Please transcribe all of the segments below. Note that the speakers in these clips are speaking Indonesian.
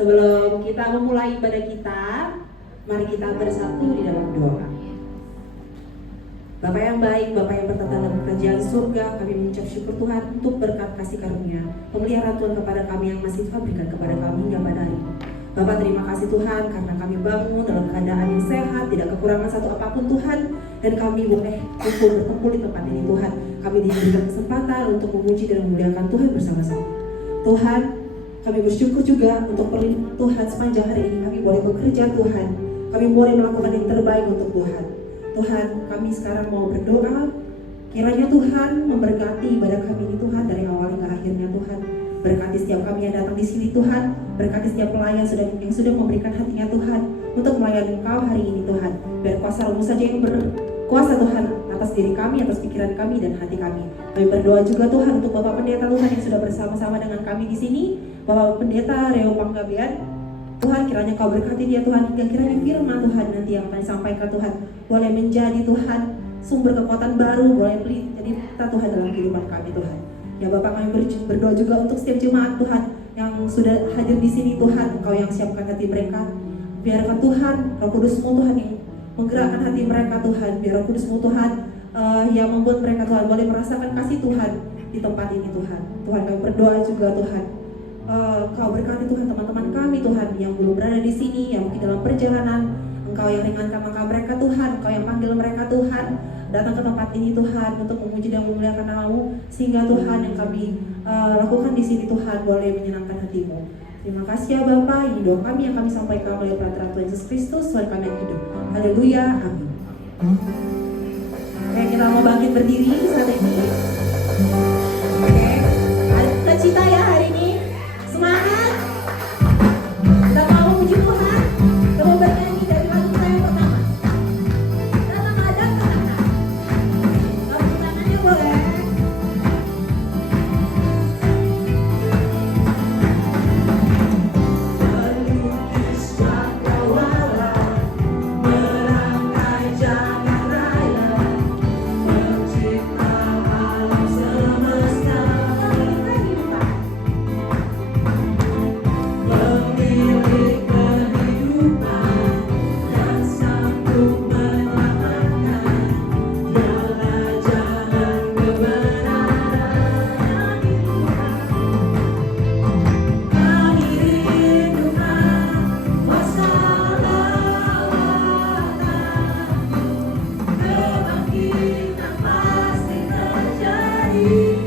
Sebelum kita memulai ibadah kita, mari kita bersatu di dalam doa. Bapak yang baik, Bapak yang bertata dalam kerajaan surga, kami mengucap syukur Tuhan untuk berkat kasih karunia, pemeliharaan Tuhan kepada kami yang masih Tuhan berikan kepada kami hingga pada hari ini. Bapak, terima kasih Tuhan karena kami bangun dalam keadaan yang sehat, tidak kekurangan satu apapun Tuhan, dan kami boleh berkumpul di tempat ini Tuhan. Kami diberikan kesempatan untuk memuji dan memuliakan Tuhan bersama-sama. Tuhan, kami bersyukur juga untuk perlindungan Tuhan sepanjang hari ini. Kami boleh bekerja Tuhan, kami boleh melakukan yang terbaik untuk Tuhan. Tuhan, kami sekarang mau berdoa, kiranya Tuhan memberkati ibadah kami ini Tuhan dari awal hingga akhirnya Tuhan. Berkati setiap kami yang datang di sini Tuhan, berkati setiap pelayan yang sudah memberikan hatinya Tuhan untuk melayani Engkau hari ini Tuhan. Biar kuasa Roh-Mu saja yang berkuasa Tuhan atas diri kami, atas pikiran kami dan hati kami. Kami berdoa juga Tuhan untuk Bapak Pendeta Tuhan yang sudah bersama-sama dengan kami di sini, Bapak Pendeta Reo Panggabean. Tuhan, kiranya Kau berkati dia Tuhan, hingga kiranya firman Tuhan nanti yang akan disampaikan Tuhan boleh menjadi Tuhan sumber kekuatan baru, boleh jadi kita Tuhan dalam kehidupan kami Tuhan. Ya Bapak, kami berdoa juga untuk setiap jemaat Tuhan yang sudah hadir di sini Tuhan, Engkau yang siapkan hati mereka. Biarkan Tuhan, Roh Kudus-Mu Tuhan yang menggerakkan hati mereka Tuhan. Biar Roh Kudus-Mu Tuhan yang membuat mereka Tuhan boleh merasakan kasih Tuhan di tempat ini Tuhan. Tuhan, kami berdoa juga Tuhan, Kau berkati Tuhan teman-teman kami Tuhan yang belum berada di sini, yang mungkin dalam perjalanan. Engkau yang ringankan langkah mereka Tuhan, Engkau yang panggil mereka Tuhan datang ke tempat ini Tuhan untuk memuji dan memuliakan nama-Mu, sehingga Tuhan yang kami lakukan di sini Tuhan boleh menyenangkan hati-Mu. Terima kasih ya Bapa, ini doa kami yang kami sampaikan oleh perantara Tuhan Yesus Kristus, Tuhan kami yang hidup. Haleluya, amin. Oke, kita mau bangkit berdiri saat ini. Oke, ada cita ya hari ini. Semangat. Kita mau memuji Tuhan. Kita mau bernyanyi dari lagu kita yang pertama. Datang ada kata. Lagu tangannya boleh. Melukis cakrawala, merangkai jalan raya, mencipta alam semesta. Pemilik kehidupan dan sanggup menyelamatkan, dialah jalan kebenaran. Kami rindukan kuasa lawatan-Mu, kebangkitan pasti terjadi.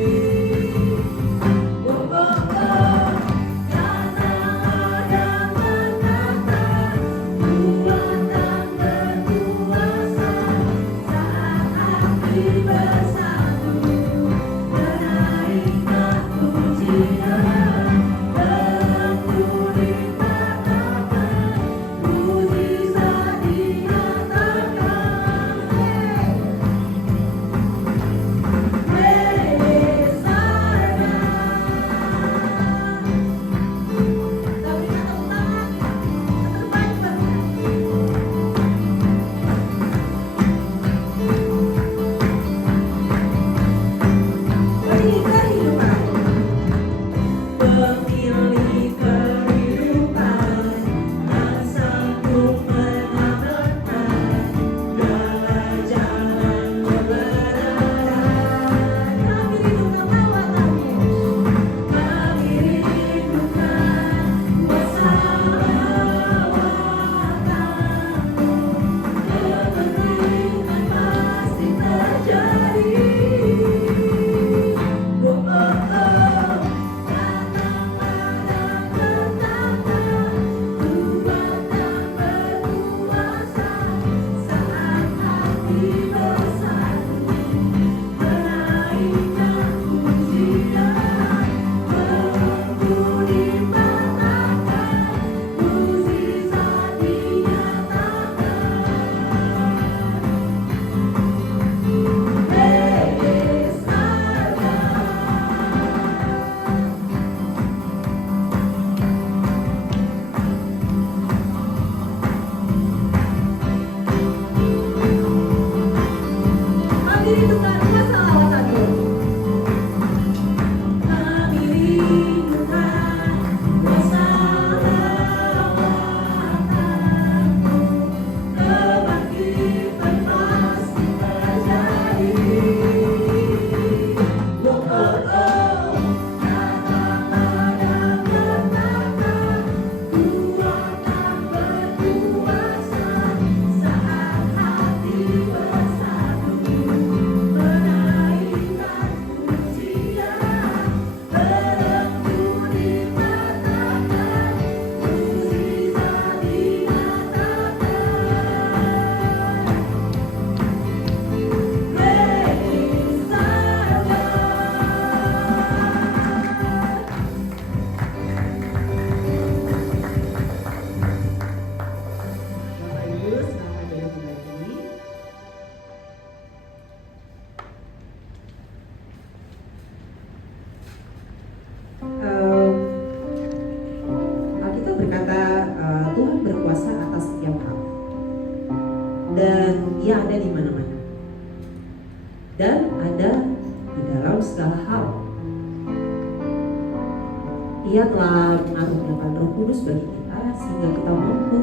Ia telah mengaruniakan Roh Kudus bagi kita sehingga kita mampu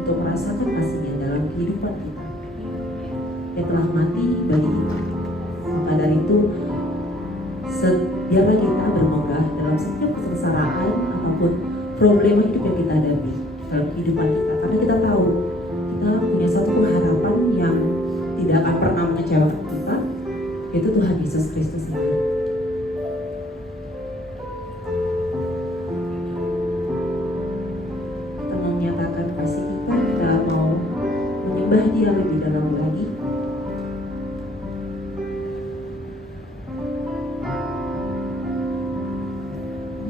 untuk merasakan kasih-Nya dalam kehidupan kita. Ia telah mati bagi kita. Maka dari itu, biarlah kita bermegah dalam setiap kesengsaraan ataupun problem hidup yang kita hadapi dalam kehidupan kita, karena kita tahu kita punya satu pengharapan yang tidak akan pernah mengecewakan kita, yaitu Tuhan Yesus Kristus yang ada. Kita mau menyatakan kasih kita mau menyembah Dia lebih dalam lagi.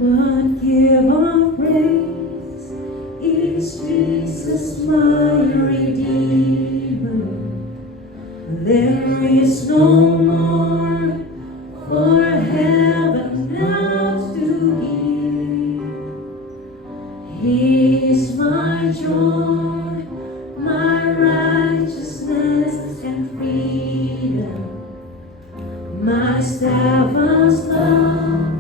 What give our praise is Jesus my Redeemer. There is no more for heaven now to give. He is my joy, my righteousness and freedom, my steadfast love,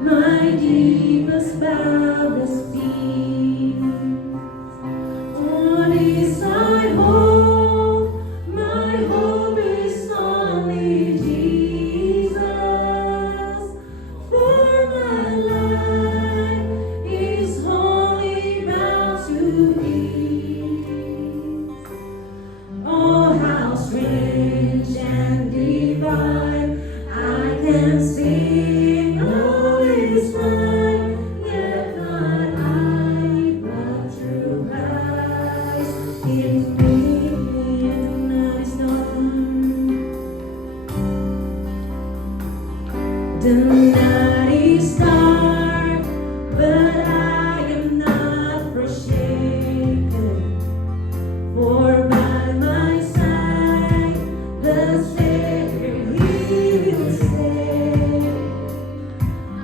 my deepest, boundless peace. What is my hope? My hope is only Jesus. For my life is wholly bound to Thee. Oh, how strange and divine! I can sing, oh, it's mine, yet not I, but through Christ in me, and that is done. The night is dark, but I am not forsaken, for by my side the Savior He will stay.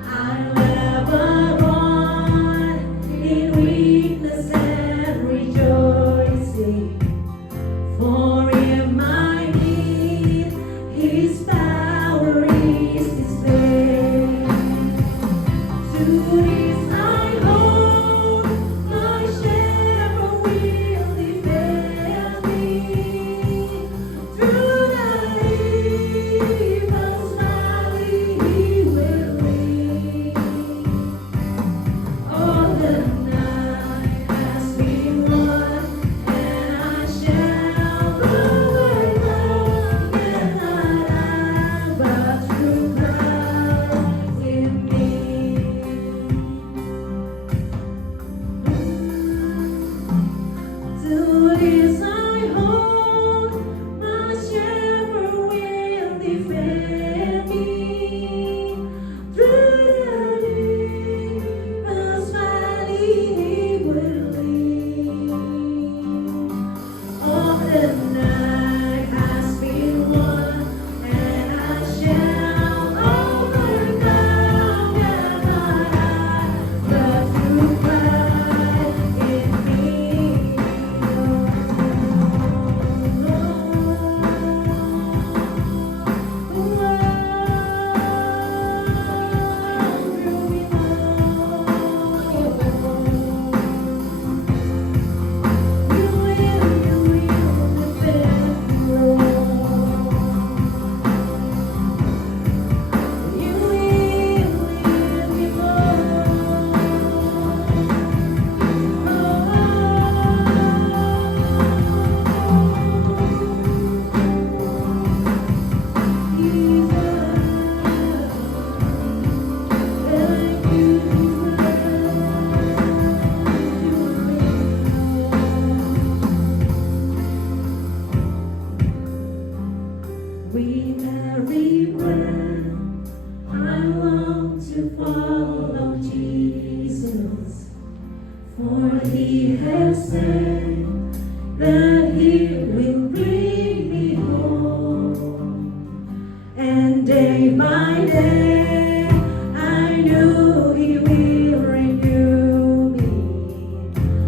I'll ever run in weakness and rejoicing, for in my need His power is displayed. To this I hope, my shepherd will defend me. Through the deepest valley He will lead. All the night has been won, and I shall overcome, and not I, but through Christ in me. To this I hope, my shepherd will defend me. Through the deepest valley He will lead. All the night has been won, and I shall overcome, and not I, but through Christ in me. With every breath, I long to follow Jesus, for He has said that He will bring me home. And day by day, I know He will renew me,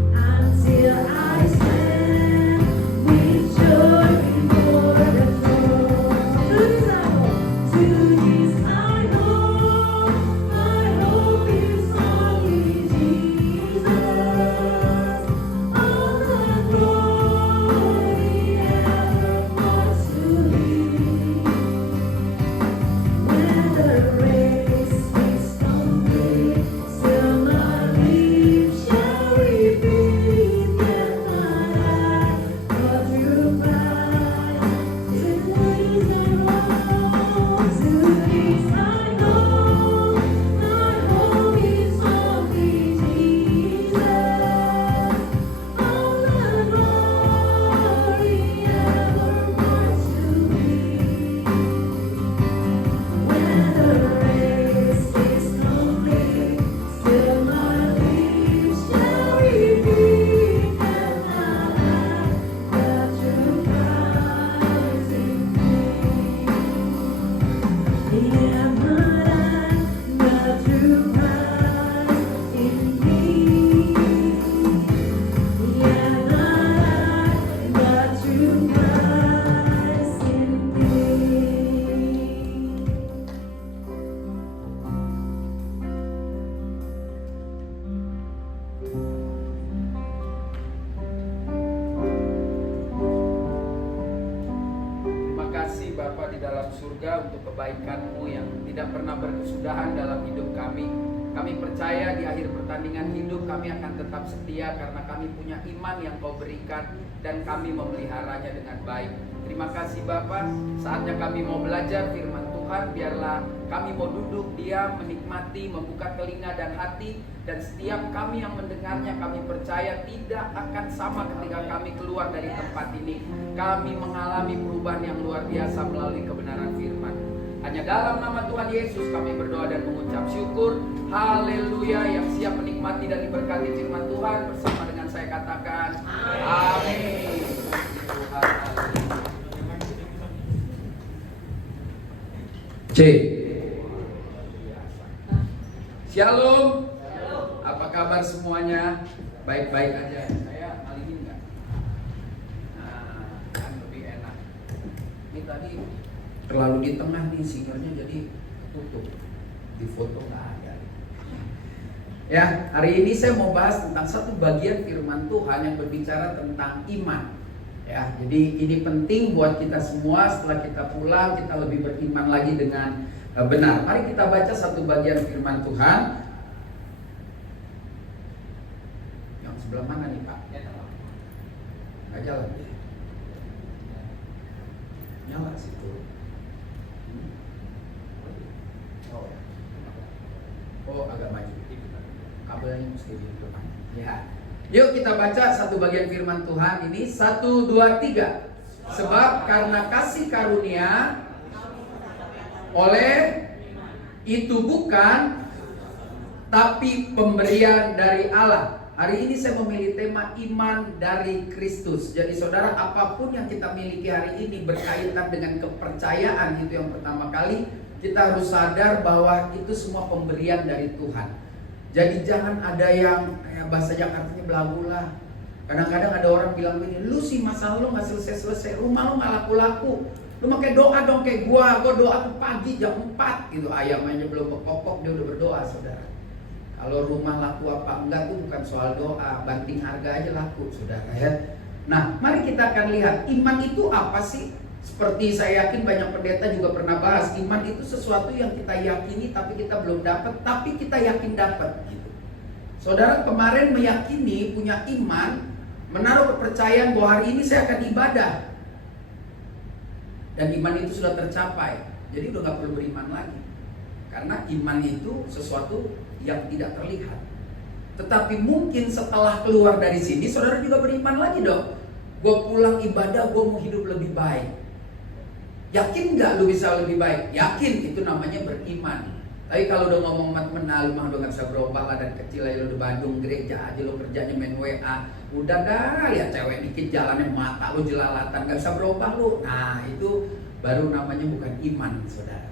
until I stand with joy before the throne. To this I hope, my hope is on surga untuk kebaikan-Mu yang tidak pernah berkesudahan dalam hidup kami. Kami percaya di akhir pertandingan hidup kami akan tetap setia karena kami punya iman yang Kau berikan dan kami memeliharanya dengan baik. Terima kasih Bapa, saatnya kami mau belajar firman Tuhan. Biarlah kami mau duduk diam, menikmati, membuka telinga dan hati. Dan setiap kami yang mendengarnya, kami percaya tidak akan sama ketika kami keluar dari tempat ini. Kami mengalami perubahan yang luar biasa melalui kebenaran firman. Hanya dalam nama Tuhan Yesus kami berdoa dan mengucap syukur. Haleluya. Yang siap menikmati dan diberkati firman Tuhan bersama dengan saya katakan amin. Tuhan, C. Shalom. Apa kabar semuanya? Baik-baik aja. Saya alihin nggak? Nah, kan lebih enak. Ini tadi terlalu di tengah nih, singernya jadi tutup. Di foto nggak ada. Ya, hari ini saya mau bahas tentang satu bagian firman Tuhan yang berbicara tentang iman. Ya, jadi ini penting buat kita semua. Setelah kita pulang, kita lebih beriman lagi dengan benar. Mari kita baca satu bagian firman Tuhan. Yang sebelah mana nih Pak? Nggak jalan ya? Nyala situ. Oh, agak maju. Kabelnya mesti di depan. Ya. Yuk kita baca satu bagian firman Tuhan ini. 1, 2, 3. Sebab karena kasih karunia oleh itu bukan, tapi pemberian dari Allah. Hari ini saya memilih tema iman dari Kristus. Jadi saudara, apapun yang kita miliki hari ini berkaitan dengan kepercayaan, itu yang pertama kali kita harus sadar bahwa itu semua pemberian dari Tuhan. Jadi jangan ada yang bahasa Jakartanya belagu lah. Kadang-kadang ada orang bilang begini, lu sih masalah lu gak selesai-selesai, rumah lu gak laku-laku, lu pakai doa dong kayak gua doa tuh pagi jam 4 gitu, ayam aja belum berkokok dia udah berdoa saudara. Kalau rumah laku apa enggak tuh bukan soal doa, banting harga aja laku saudara ya. Nah mari kita akan lihat iman itu apa sih. Seperti saya yakin banyak pendeta juga pernah bahas, iman itu sesuatu yang kita yakini tapi kita belum dapat, tapi kita yakin dapat gitu. Saudara kemarin meyakini, punya iman, menaruh kepercayaan bahwa hari ini saya akan ibadah, dan iman itu sudah tercapai. Jadi udah gak perlu beriman lagi, karena iman itu sesuatu yang tidak terlihat. Tetapi mungkin setelah keluar dari sini, saudara juga beriman lagi dong. Gue pulang ibadah, gue mau hidup lebih baik. Yakin gak lu bisa lebih baik? Yakin, itu namanya beriman. Tapi kalau udah ngomong teman-teman, lu mah udah gak bisa berubah lah, dan kecil aja lu di Bandung, gereja aja lu kerjanya main WA, udah dah ya cewek dikit jalannya mata lu jelalatan, gak bisa berubah lu. Nah itu baru namanya bukan iman saudara.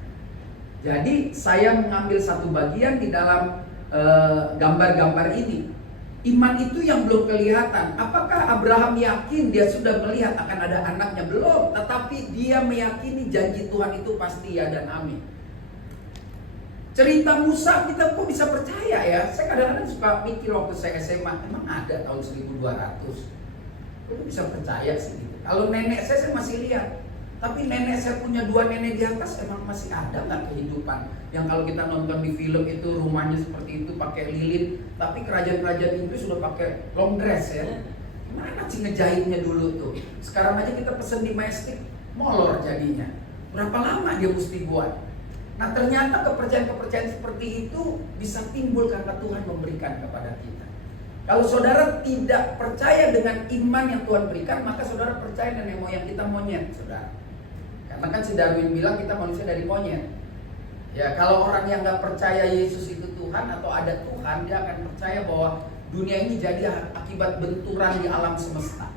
Jadi saya mengambil satu bagian di dalam gambar-gambar ini. Iman itu yang belum kelihatan. Apakah Abraham yakin dia sudah melihat akan ada anaknya? Belum. Tetapi dia meyakini janji Tuhan itu pasti ya dan amin. Cerita Musa kita kok bisa percaya ya? Saya kadang-kadang suka mikir waktu saya SMA, emang ada tahun 1200? Kok bisa percaya sih gitu? Kalau nenek saya masih lihat. Tapi nenek saya punya 2 nenek di atas, emang masih ada nggak kehidupan? Yang kalau kita nonton di film itu rumahnya seperti itu pakai lilin, tapi kerajaan-kerajaan Inggris sudah pakai long dress ya. Gimana sih ngejahitnya dulu tuh? Sekarang aja kita pesen di Majestic, molor jadinya. Berapa lama dia mesti buat? Nah ternyata kepercayaan-kepercayaan seperti itu bisa timbul karena Tuhan memberikan kepada kita. Kalau saudara tidak percaya dengan iman yang Tuhan berikan, maka saudara percaya nenek moyang kita monyet, saudara. Karena kan si Darwin bilang kita manusia dari monyet. Ya kalau orang yang gak percaya Yesus itu Tuhan atau ada Tuhan, dia akan percaya bahwa dunia ini jadi akibat benturan di alam semesta.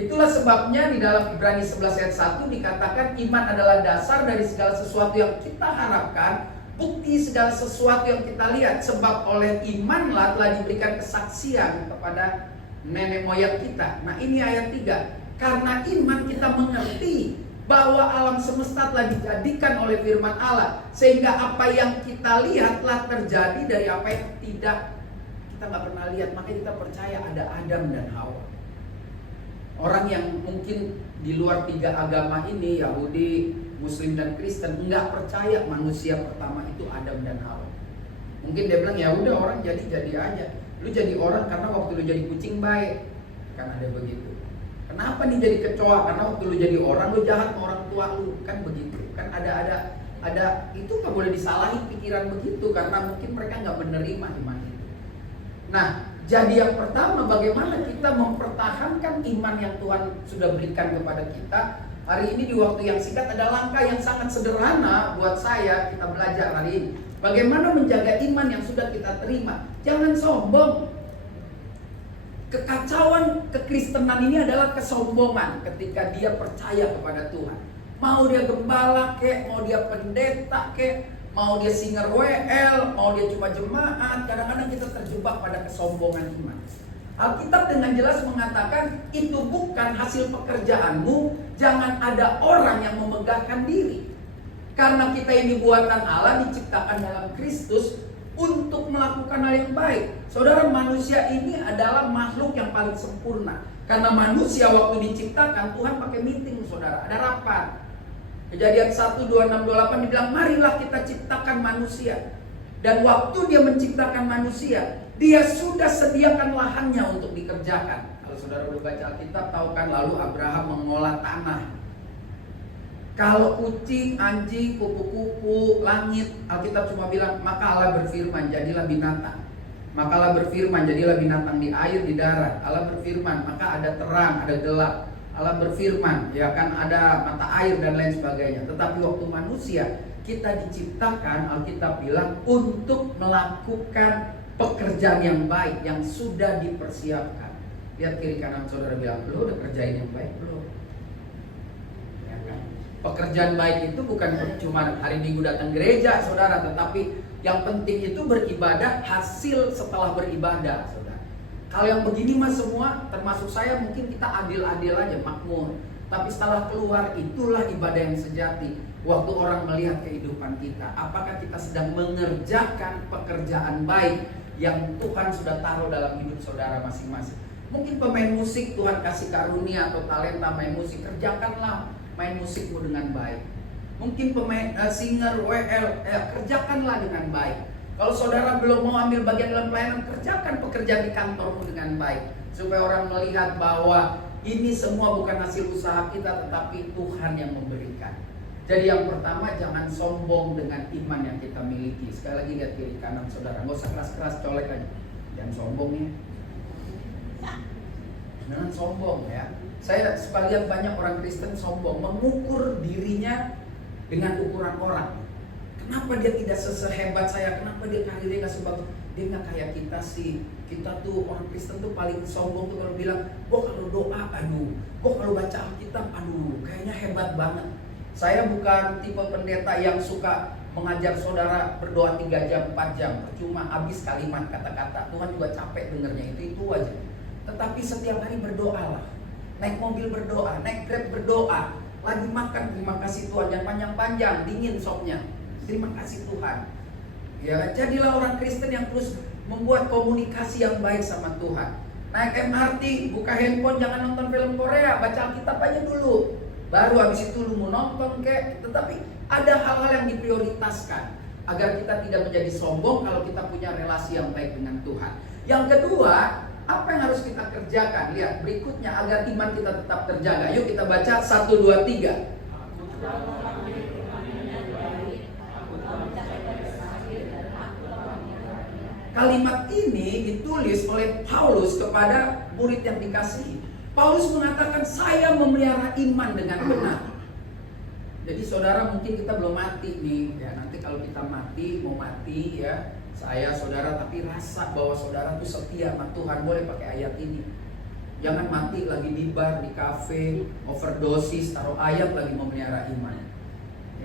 Itulah sebabnya di dalam Ibrani 11 ayat 1 dikatakan iman adalah dasar dari segala sesuatu yang kita harapkan, bukti segala sesuatu yang kita lihat. Sebab oleh imanlah telah diberikan kesaksian kepada nenek moyang kita. Nah ini ayat 3. Karena iman kita mengerti bahwa alam semesta telah dijadikan oleh firman Allah, sehingga apa yang kita lihat telah terjadi dari apa yang kita nggak pernah lihat. Makanya kita percaya ada Adam dan Hawa. Orang yang mungkin di luar 3 agama ini, Yahudi, Muslim dan Kristen nggak percaya manusia pertama itu Adam dan Hawa. Mungkin dia bilang ya udah orang jadi aja. Lu jadi orang karena waktu lu jadi kucing baik, kan ada begitu. Kenapa nih jadi kecoa? Karena waktu lu jadi orang lu jahat sama orang tua lu, kan begitu. Kan ada itu nggak boleh disalahi pikiran begitu karena mungkin mereka nggak menerima iman itu. Nah, jadi yang pertama bagaimana kita mempertahankan iman yang Tuhan sudah berikan kepada kita. Hari ini di waktu yang singkat ada langkah yang sangat sederhana buat saya kita belajar hari ini. Bagaimana menjaga iman yang sudah kita terima. Jangan sombong. Kekacauan kekristenan ini adalah kesombongan ketika dia percaya kepada Tuhan. Mau dia gembala kek, mau dia pendeta kek, mau dia singer WL, mau dia cuma jemaat, kadang-kadang kita terjebak pada kesombongan iman. Alkitab dengan jelas mengatakan itu bukan hasil pekerjaanmu, jangan ada orang yang memegahkan diri. Karena kita ini buatan Allah, diciptakan dalam Kristus untuk melakukan hal yang baik. Saudara, manusia ini adalah makhluk yang paling sempurna. Karena manusia waktu diciptakan, Tuhan pakai meeting saudara, ada rapat. Kejadian 1, 26, 28 dibilang marilah kita ciptakan manusia. Dan waktu dia menciptakan manusia, dia sudah sediakan lahannya untuk dikerjakan. Kalau saudara udah baca Alkitab tahu kan, lalu Abraham mengolah tanah. Kalau kucing, anjing, kupu-kupu, langit, Alkitab cuma bilang maka Allah berfirman jadilah binatang. Maka Allah berfirman jadilah binatang di air, di darat. Allah berfirman maka ada terang, ada gelap. Allah berfirman ya kan ada mata air dan lain sebagainya. Tetapi waktu manusia kita diciptakan, Alkitab bilang untuk melakukan pekerjaan yang baik yang sudah dipersiapkan. Lihat kiri kanan saudara bilang, lu udah kerjain yang baik belum? Ya kan? Pekerjaan baik itu bukan cuma hari Minggu datang gereja saudara, tetapi yang penting itu beribadah hasil setelah beribadah saudara. Kalau yang begini mah semua termasuk saya mungkin kita adil-adil aja makmur. Tapi setelah keluar itulah ibadah yang sejati. Waktu orang melihat kehidupan kita, apakah kita sedang mengerjakan pekerjaan baik yang Tuhan sudah taruh dalam hidup saudara masing-masing. Mungkin pemain musik Tuhan kasih karunia atau talenta main musik, kerjakanlah main musikmu dengan baik. Mungkin pemain singer WL, kerjakanlah dengan baik. Kalau saudara belum mau ambil bagian dalam pelayanan, kerjakan pekerjaan di kantormu dengan baik. Supaya orang melihat bahwa ini semua bukan hasil usaha kita, tetapi Tuhan yang memberikan. Jadi yang pertama, jangan sombong dengan iman yang kita miliki. Sekali lagi lihat kiri kanan saudara, nggak usah keras-keras, colek aja. Jangan sombong ya. Jangan sombong ya. Saya suka lihat banyak orang Kristen sombong, mengukur dirinya dengan ukuran orang. Kenapa dia tidak sehebat saya? Kenapa dia karirnya nggak sebagus? Dia nggak kayak kita sih. Kita tuh orang Kristen tuh paling sombong tuh kalau bilang, kalau doa, aduh. Kalau baca Alkitab, aduh, kayaknya hebat banget. Saya bukan tipe pendeta yang suka mengajar saudara berdoa 3 jam, 4 jam. Cuma habis kalimat kata-kata. Tuhan juga capek dengernya itu aja. Tetapi setiap hari berdoalah. Naik mobil berdoa, naik Grab berdoa. Lagi makan, terima kasih Tuhan. Jangan panjang-panjang, dingin sopnya. Terima kasih Tuhan. Ya, jadilah orang Kristen yang terus membuat komunikasi yang baik sama Tuhan. Naik MRT, buka handphone, jangan nonton film Korea, baca Alkitab aja dulu. Baru habis itu lu mau nonton kek. Tetapi ada hal-hal yang diprioritaskan agar kita tidak menjadi sombong kalau kita punya relasi yang baik dengan Tuhan. Yang kedua, apa yang harus kita kerjakan? Lihat berikutnya agar iman kita tetap terjaga. Yuk kita baca 1, 2, 3. Kalimat ini ditulis oleh Paulus kepada murid yang dikasihi. Paulus mengatakan saya memelihara iman dengan benar. Jadi saudara mungkin kita belum mati nih. Ya nanti kalau kita mati, mau mati ya. Saya saudara tapi rasa bahwa saudara itu setia sama Tuhan. Boleh pakai ayat ini. Jangan mati lagi di bar, di kafe, overdosis, taruh ayat lagi memelihara iman.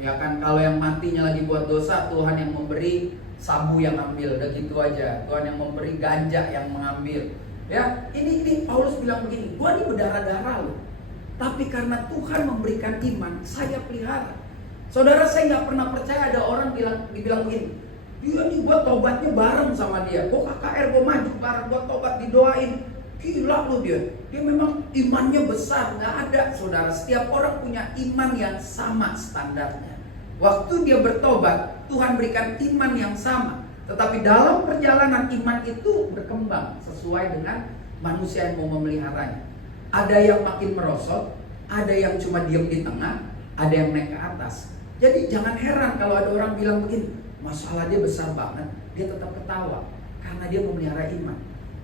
Ya kan kalau yang matinya lagi buat dosa, Tuhan yang memberi, sabu yang ambil, udah gitu aja. Tuhan yang memberi, ganja yang mengambil. Ya, ini Paulus bilang begini, gua ini berdarah-darah loh. Tapi karena Tuhan memberikan iman, saya pelihara. Saudara, saya nggak pernah percaya ada orang dibilang begini, dia nih gua tobatnya bareng sama dia. Gua KKR, gua maju bareng, gua tobat didoain. gila loh dia memang imannya besar. Nggak ada saudara, setiap orang punya iman yang sama standarnya. Waktu dia bertobat, Tuhan berikan iman yang sama. Tetapi dalam perjalanan iman itu berkembang sesuai dengan manusia yang mau memeliharanya. Ada yang makin merosot, ada yang cuma diam di tengah, ada yang naik ke atas. Jadi jangan heran kalau ada orang bilang begini, masalah dia besar banget, dia tetap ketawa karena dia memelihara iman.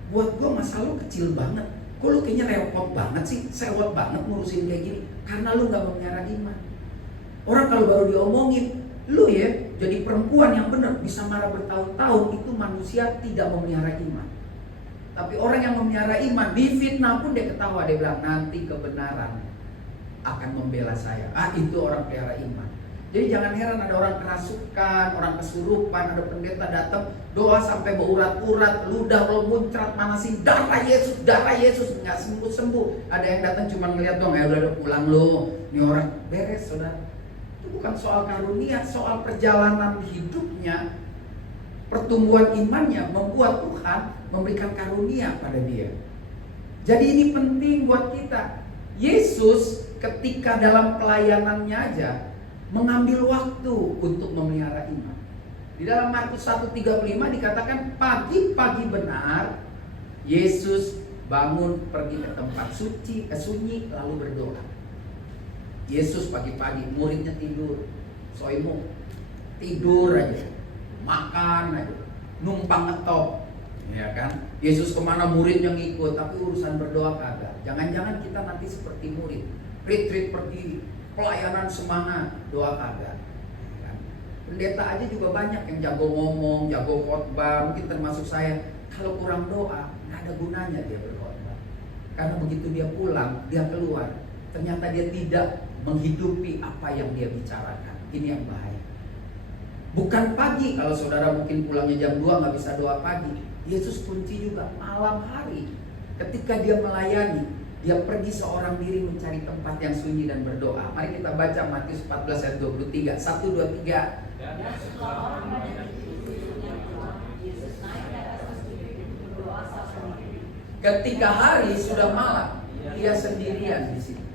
Buat gue masalah lu kecil banget, kok lu kayaknya repot banget sih, sewot banget ngurusin kayak gini, karena lu gak memelihara iman. Orang kalau baru diomongin, lu ya jadi perempuan yang benar bisa marah bertahun-tahun, itu manusia tidak memelihara iman. Tapi orang yang memelihara iman, difitnah pun dia ketawa, dia bilang nanti kebenaran akan membela saya. Itu orang pelihara iman. Jadi jangan heran ada orang kerasukan, orang kesurupan, ada pendeta datang doa sampai berurat-urat, ludah lo muncrat, manasin darah Yesus, nggak sembuh-sembuh. Ada yang datang cuma ngeliat dong, ya udah pulang lo, ini orang beres saudara. Itu bukan soal karunia, soal perjalanan hidupnya, pertumbuhan imannya membuat Tuhan memberikan karunia pada dia. Jadi ini penting buat kita. Yesus ketika dalam pelayanannya aja mengambil waktu untuk memelihara iman. Di dalam Markus 1:35 dikatakan pagi-pagi benar Yesus bangun pergi ke tempat sunyi lalu berdoa. Yesus pagi-pagi, muridnya tidur, soimo, tidur aja, makan aja, numpang ngetop, ya kan? Yesus kemana muridnya ngikut, tapi urusan berdoa kagak. Jangan-jangan kita nanti seperti murid, retreat pergi, pelayanan semangat, doa kagak. Ya kan? Pendeta aja juga banyak yang jago ngomong, jago khotbah, mungkin termasuk saya. Kalau kurang doa, nggak ada gunanya dia berkhotbah. Karena begitu dia pulang, dia keluar, ternyata dia tidak menghidupi apa yang dia bicarakan. Ini yang bahaya. Bukan pagi, kalau saudara mungkin pulangnya jam 2 nggak bisa doa pagi. Yesus kunci juga malam hari. Ketika dia melayani, dia pergi seorang diri mencari tempat yang sunyi dan berdoa. Mari kita baca Matius 14 ayat 23. 1, 2, 3. Ketika hari sudah malam, dia sendirian di situ.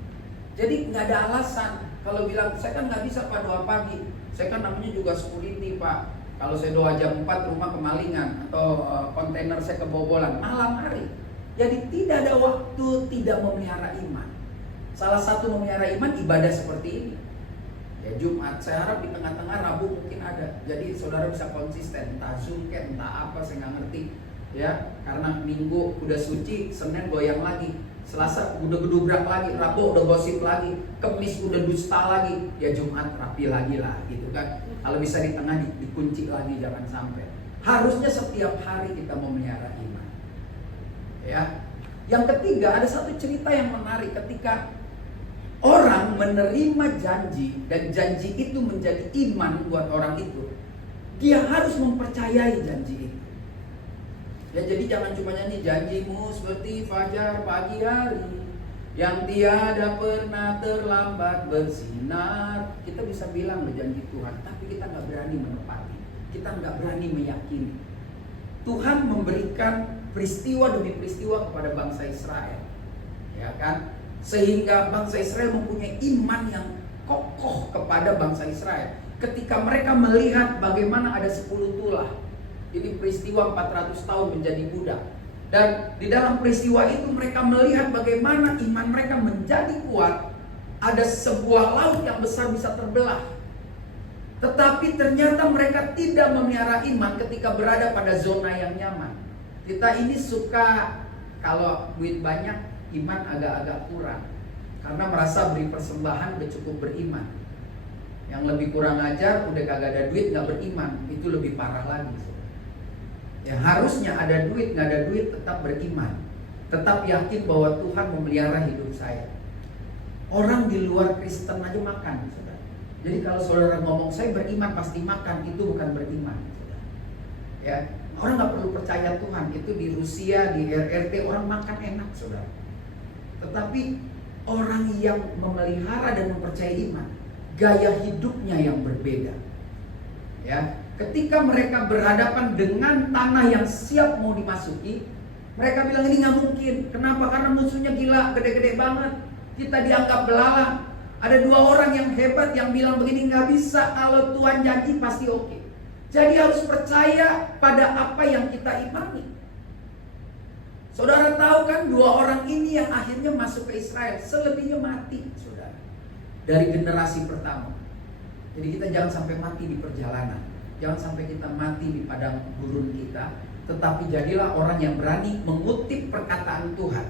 Jadi nggak ada alasan kalau bilang saya kan nggak bisa Pak doa pagi. Saya kan namanya juga security Pak. Kalau saya doa jam 4 rumah kemalingan atau kontainer saya kebobolan malam hari. Jadi tidak ada waktu tidak memelihara iman. Salah satu memelihara iman ibadah seperti ini. Ya Jumat, saya harap di tengah-tengah Rabu mungkin ada. Jadi saudara bisa konsisten, entah Zoom kayak entah apa saya nggak ngerti. Ya, karena Minggu udah suci, Senin goyang lagi. Selasa udah gedubrak lagi, Rabu udah gosip lagi, Kamis udah dusta lagi, ya Jumat rapi lagi lah gitu kan. Kalau bisa di tengah dikunci lagi, jangan sampai. Harusnya setiap hari kita memelihara iman. Ya. Yang ketiga, ada satu cerita yang menarik ketika orang menerima janji dan janji itu menjadi iman buat orang itu. Dia harus mempercayai janji itu. Ya jadi jangan cuma nyanyi janjimu seperti fajar pagi hari yang tiada pernah terlambat bersinar. Kita bisa bilang janji Tuhan, tapi kita nggak berani menepati, kita nggak berani meyakini. Tuhan memberikan peristiwa demi peristiwa kepada bangsa Israel, ya kan? Sehingga bangsa Israel mempunyai iman yang kokoh kepada bangsa Israel. Ketika mereka melihat bagaimana ada 10 tulah. Ini peristiwa 400 tahun menjadi budak. Dan di dalam peristiwa itu mereka melihat bagaimana iman mereka menjadi kuat. Ada sebuah laut yang besar bisa terbelah. Tetapi ternyata mereka tidak memelihara iman ketika berada pada zona yang nyaman. Kita ini suka kalau duit banyak, iman agak-agak kurang. Karena merasa beri persembahan udah cukup beriman. Yang lebih kurang ajar udah kagak ada duit gak beriman. Itu lebih parah lagi. Ya harusnya ada duit, nggak ada duit tetap beriman, tetap yakin bahwa Tuhan memelihara hidup saya. Orang di luar Kristen aja makan, saudara. Jadi kalau saudara ngomong saya beriman pasti makan, itu bukan beriman, saudara. Ya orang nggak perlu percaya Tuhan. Itu di Rusia, di RRT orang makan enak, saudara. Tetapi orang yang memelihara dan mempercayai iman, gaya hidupnya yang berbeda. Ya. Ketika mereka berhadapan dengan tanah yang siap mau dimasuki, Mereka bilang ini nggak mungkin. Kenapa? Karena musuhnya gila, gede-gede banget. Kita dianggap belalang. Ada 2 orang yang hebat yang bilang begini, nggak bisa, kalau Tuhan janji pasti oke. Jadi harus percaya pada apa yang kita imani. Saudara tahu kan 2 orang ini yang akhirnya masuk ke Israel, selebihnya mati, saudara. Dari generasi pertama. Jadi kita jangan sampai mati di perjalanan. Jangan sampai kita mati di padang gurun kita. Tetapi jadilah orang yang berani mengutip perkataan Tuhan.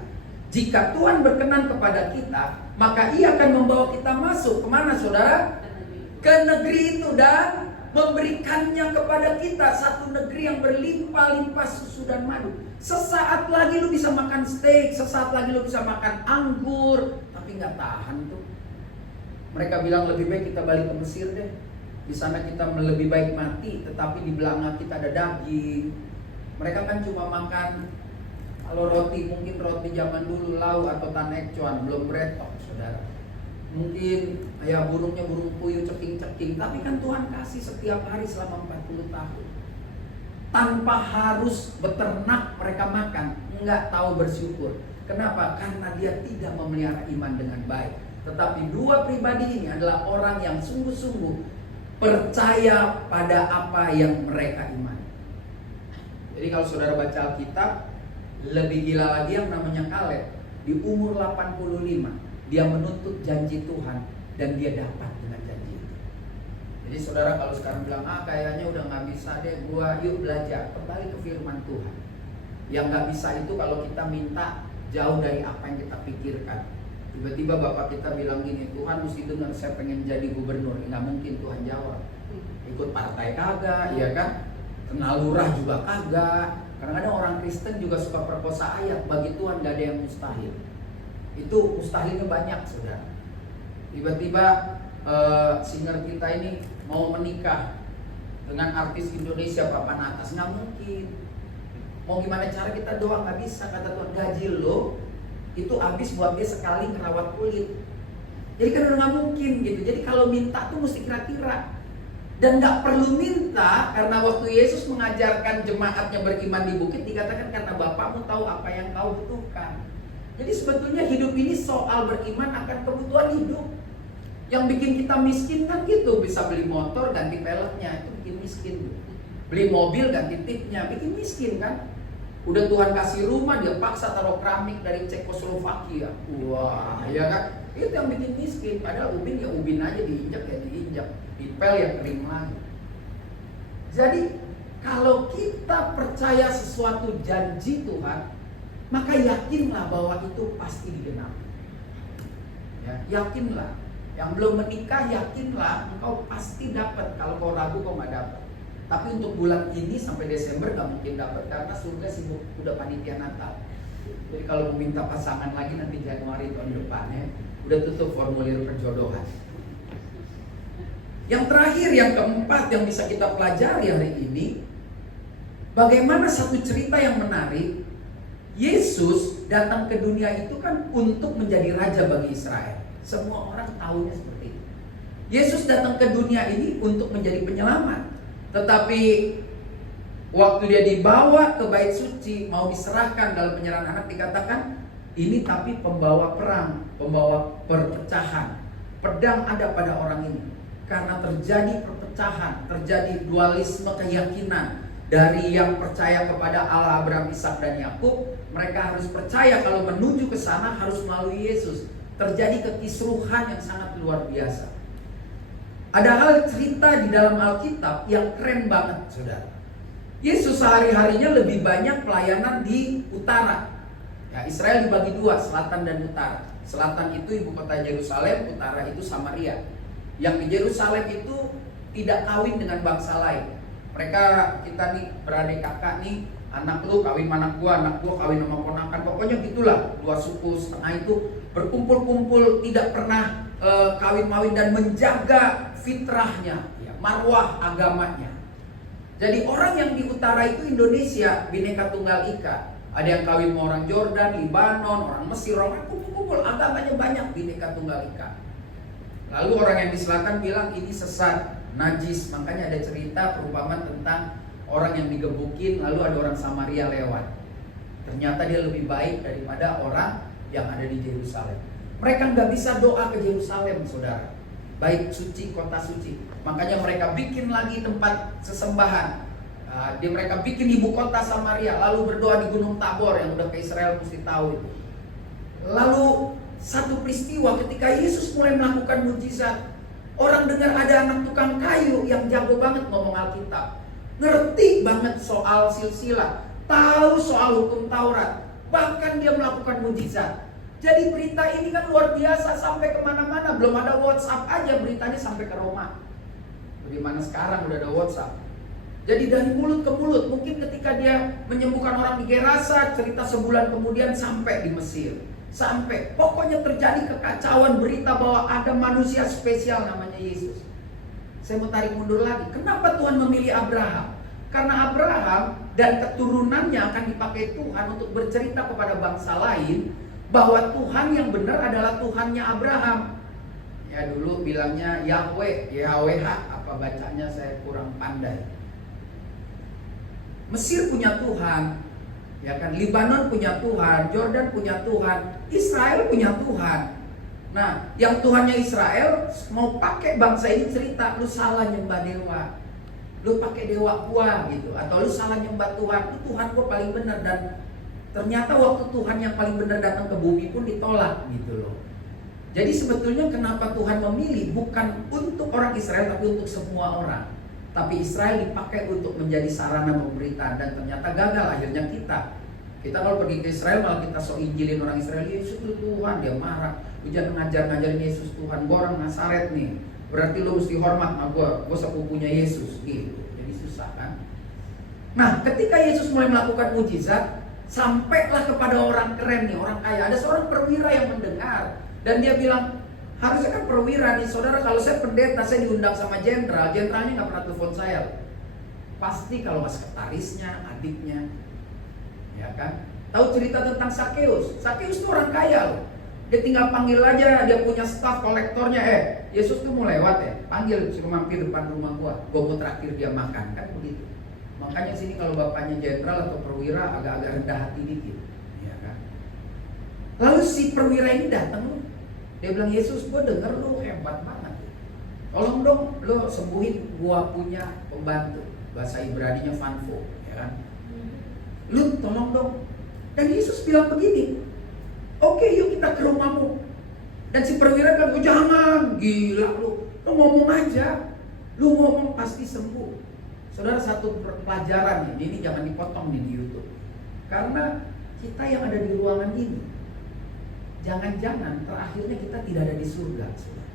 Jika Tuhan berkenan kepada kita, maka Ia akan membawa kita masuk. Kemana saudara? Ke negeri itu dan memberikannya kepada kita. Satu negeri yang berlimpah-limpah susu dan madu. Sesaat lagi lu bisa makan steak, sesaat lagi lu bisa makan anggur, tapi nggak tahan tuh. Mereka bilang lebih baik kita balik ke Mesir deh. Di sana kita lebih baik mati, tetapi di belakang kita ada daging. Mereka kan cuma makan, kalau roti mungkin roti zaman dulu lau atau tanekcuan, belum bretok, saudara. Mungkin ya burungnya burung puyuh ceking-ceking, tapi kan Tuhan kasih setiap hari selama 40 tahun. Tanpa harus beternak mereka makan, nggak tahu bersyukur. Kenapa? Karena dia tidak memelihara iman dengan baik. Tetapi 2 pribadi ini adalah orang yang sungguh-sungguh percaya pada apa yang mereka imani. Jadi kalau saudara baca Alkitab, lebih gila lagi yang namanya Kaleb. Di umur 85, dia menuntut janji Tuhan dan dia dapat dengan janji itu. Jadi saudara kalau sekarang bilang, kayaknya udah gak bisa deh, yuk belajar, kembali ke firman Tuhan. Yang gak bisa itu kalau kita minta jauh dari apa yang kita pikirkan. Tiba-tiba bapak kita bilang gini, Tuhan mesti dengar saya pengen jadi gubernur. Nggak mungkin Tuhan jawab. Ikut partai kagak, ya kan? Kenal lurah juga kagak. Kadang-kadang orang Kristen juga suka perkosa ayat. Bagi Tuhan nggak ada yang mustahil. Itu mustahilnya banyak, saudara. Tiba-tiba singer kita ini mau menikah dengan artis Indonesia papan atas, nggak mungkin. Mau gimana cara kita doa, nggak bisa. Kata Tuhan, gaji lo itu habis buat dia sekali ngerawat kulit. Jadi kan udah nggak mungkin gitu. Jadi kalau minta tuh mesti kira-kira. Dan nggak perlu minta, karena waktu Yesus mengajarkan jemaatnya beriman di bukit, dikatakan karena Bapakmu tahu apa yang kau butuhkan. Jadi sebetulnya hidup ini soal beriman akan kebutuhan hidup. Yang bikin kita miskin kan gitu, bisa beli motor ganti peleknya, itu bikin miskin. Beli mobil ganti tipnya, bikin miskin kan. Udah Tuhan kasih rumah, dia paksa taruh keramik dari Cekoslovakia. Wah, ya kan? Itu yang bikin miskin. Padahal ubin ya ubin aja, diinjak ya diinjak, dipel ya kering lagi. Jadi kalau kita percaya sesuatu janji Tuhan, maka yakinlah bahwa itu pasti digenapi. Ya, yakinlah. Yang belum menikah, yakinlah engkau pasti dapat. Kalau kau ragu, kau nggak dapat. Tapi untuk bulan ini sampai Desember gak mungkin dapat, karena surga sibuk udah panitia Natal. Jadi kalau mau minta pasangan lagi nanti Januari tahun depannya udah tutup formulir perjodohan. Yang terakhir, yang keempat yang bisa kita pelajari hari ini, bagaimana satu cerita yang menarik. Yesus datang ke dunia itu kan untuk menjadi raja bagi Israel. Semua orang tahunya seperti itu. Yesus datang ke dunia ini untuk menjadi penyelamat. Tetapi waktu dia dibawa ke bait suci, mau diserahkan dalam penyerahan anak, dikatakan ini tapi pembawa perang, pembawa perpecahan. Pedang ada pada orang ini. Karena terjadi perpecahan, terjadi dualisme keyakinan. Dari yang percaya kepada Allah Abraham, Ishak dan Yakub, mereka harus percaya kalau menuju ke sana harus melalui Yesus. Terjadi kekisruhan yang sangat luar biasa. Ada hal cerita di dalam Alkitab yang keren banget, saudara. Yesus sehari-harinya lebih banyak pelayanan di utara. Ya, Israel dibagi 2, selatan dan utara. Selatan itu ibu kota Yerusalem, utara itu Samaria. Yang di Yerusalem itu tidak kawin dengan bangsa lain. Mereka, kita nih beradik kakak nih, anak lu kawin sama anak gua kawin sama ponakan. Pokoknya gitulah, 2 suku setengah itu berkumpul-kumpul, tidak pernah kawin-mawin dan menjaga fitrahnya, ya, marwah agamanya. Jadi orang yang di utara itu Indonesia, Bhinneka Tunggal Ika. Ada yang kawin sama orang Jordan, Libanon, orang Mesir, orang kumpul-kumpul, agamanya banyak, Bhinneka Tunggal Ika. Lalu orang yang di selatan bilang ini sesat, najis. Makanya ada cerita perumpamaan tentang orang yang digebukin, lalu ada orang Samaria lewat. Ternyata dia lebih baik daripada orang yang ada di Yerusalem. Mereka nggak bisa doa ke Yerusalem, saudara. Bait suci, kota suci. Makanya mereka bikin lagi tempat sesembahan. Mereka bikin ibu kota Samaria, lalu berdoa di Gunung Tabor, yang udah ke Israel mesti tahu itu. Lalu satu peristiwa ketika Yesus mulai melakukan mujizat, orang dengar ada anak tukang kayu yang jago banget ngomong Alkitab, ngerti banget soal silsilah, tahu soal hukum Taurat, bahkan dia melakukan mujizat. Jadi berita ini kan luar biasa sampai kemana-mana. Belum ada WhatsApp aja beritanya sampai ke Roma. Bagaimana sekarang udah ada WhatsApp. Jadi dari mulut ke mulut. Mungkin ketika dia menyembuhkan orang di Gerasa, cerita sebulan kemudian sampai di Mesir. Sampai pokoknya terjadi kekacauan berita bahwa ada manusia spesial namanya Yesus. Saya mau tarik mundur lagi. Kenapa Tuhan memilih Abraham? Karena Abraham dan keturunannya akan dipakai Tuhan untuk bercerita kepada bangsa lain bahwa Tuhan yang benar adalah Tuhannya Abraham. Ya dulu bilangnya Yahweh, YHWH, apa bacanya saya kurang pandai. Mesir punya Tuhan, ya kan? Libanon punya Tuhan, Jordan punya Tuhan, Israel punya Tuhan. Nah, yang Tuhannya Israel mau pakai bangsa ini cerita, lu salah nyembah dewa, lu pakai dewa gua gitu, atau lu salah nyembah Tuhan, itu Tuhan gua paling benar. Dan ternyata waktu Tuhan yang paling benar datang ke bumi pun ditolak gitu loh. Jadi sebetulnya kenapa Tuhan memilih bukan untuk orang Israel tapi untuk semua orang. Tapi Israel dipakai untuk menjadi sarana pemberitaan dan ternyata gagal akhirnya kita. Kita kalau pergi ke Israel malah kita sok injilin orang Israel, Yesus itu Tuhan, dia marah. Lu jangan ngajarin Yesus Tuhan, gua orang Nazaret nih. Berarti lu mesti hormat sama gua sepupunya Yesus gitu. Jadi susah kan? Nah, ketika Yesus mulai melakukan mujizat, sampailah kepada orang keren nih, orang kaya. Ada seorang perwira yang mendengar dan dia bilang, harusnya kan perwira nih, saudara, kalau saya pendeta, saya diundang sama jenderal, jenderalnya nggak pernah telepon saya. Pasti kalau sekretarisnya, adiknya, ya kan? Tahu cerita tentang Sakeus? Sakeus itu orang kaya loh. Dia tinggal panggil aja, dia punya staf kolektornya, Yesus tuh mau lewat ya, panggil suruh mampir depan rumah gua mau traktir dia makan, kan begitu. Makanya sini kalau bapaknya jenderal atau perwira agak-agak rendah hati dikit, ya kan? Lalu si perwira ini datang, dia bilang, Yesus, gue denger lu hebat banget, tolong dong lu sembuhin gua punya pembantu, bahasa Ibraninya Vanfo, ya kan? Lu tolong dong. Dan Yesus bilang begini, oke, yuk kita ke rumahmu. Dan si perwira bilang, oh, jangan, gila lu ngomong aja, lu ngomong pasti sembuh. Saudara, satu pelajaran ini jangan dipotong di YouTube. Karena kita yang ada di ruangan ini, jangan-jangan terakhirnya kita tidak ada di surga. Saudara.